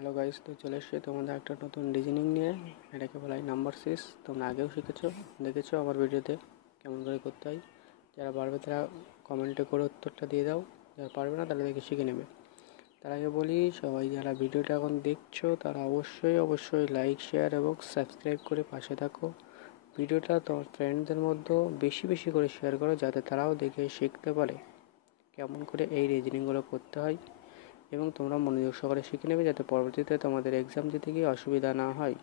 Hello guys, তো চলে এসেছি তোমাদের একটা নতুন রিজনিং নিয়ে। এটাকে বলা হয় নাম্বার সিরিজ। তোমরা আগেও দেখেছো আমার ভিডিওতে কেমন করে করতে হয়। যারা পারবে তারা কমেন্টে করে উত্তরটা দিয়ে দাও, যারা পারবে না তারা দেখে শিখে নেবে। তার আগে বলি, সবাই যারা ভিডিওটা এখন দেখছো তারা অবশ্যই লাইক, শেয়ার এবং সাবস্ক্রাইব করে পাশে থাকো। ভিডিওটা তোমার ফ্রেন্ডদের মধ্যে বেশি করে শেয়ার করো, যাতে তারাও দেখে শিখতে পারে কেমন করে এই রিজনিংগুলো করতে হয়, এবং তোমরা মনোযোগ সহকারে শিখে নেবে, যাতে পরবর্তীতে তোমাদের এক্সাম দিতে গিয়ে অসুবিধা না হয়।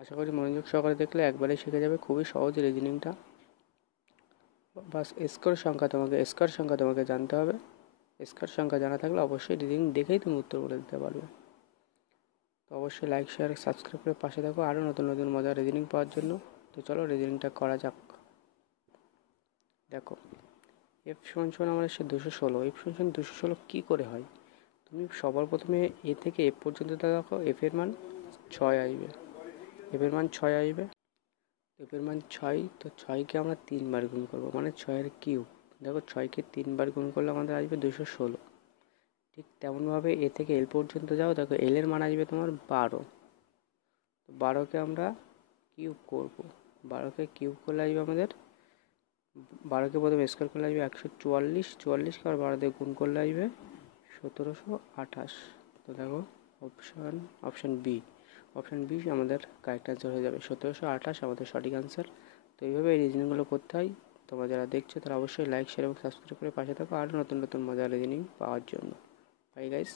আশা করি মনোযোগ সহকারে দেখলে একবারেই শিখে যাবে। খুবই সহজ রিজনিংটা। বাস স্কোয়ার সংখ্যা তোমাকে জানতে হবে। স্কোয়ার সংখ্যা জানা থাকলে অবশ্যই রিজনিং দেখেই তুমি উত্তর বলে দিতে পারবে। তো অবশ্যই লাইক, শেয়ার, সাবস্ক্রাইব করে পাশে থাকো আরও নতুন মজার রিজনিং পাওয়ার জন্য। তো চলো রিজনিংটা করা যাক। দেখো, এফ সমান আমার এসে 216। এফ সমান 216 কী করে হয়? তুমি সবার প্রথমে এ থেকে এফ পর্যন্ত দেখো, এফের মান 6 আসবে। এফের মান 6 আসবে। এফের মান 6, তো 6কে আমরা 3 বার গুণ করবো, মানে 6-এর কিউব। দেখো, 6কে 3 বার গুণ করলে আমাদের আসবে 216। ঠিক তেমনভাবে এ থেকে এল পর্যন্ত যাও, দেখো এলের মান আসবে তোমার 12। তো 12কে আমরা কিউব করবো। 12কে কিউব করলে আসবে আমাদের 12কে প্রথমে স্কোয়ার করলে আসবে 144। 44কে আবার 12 দিয়ে গুণ করলে আসবে 1728। তো দেখো, অপশান বি আমাদের কারেক্ট অ্যান্সার হয়ে যাবে। 1728 আমাদের সঠিক অ্যান্সার। তো এইভাবে এই রিজনিংগুলো করতে হয়। তোমরা যারা দেখছো তারা অবশ্যই লাইক, শেয়ার এবং সাবস্ক্রাইব করে পাশে থাকো আরও নতুন মজার রিজনিং পাওয়ার জন্য। Bye guys.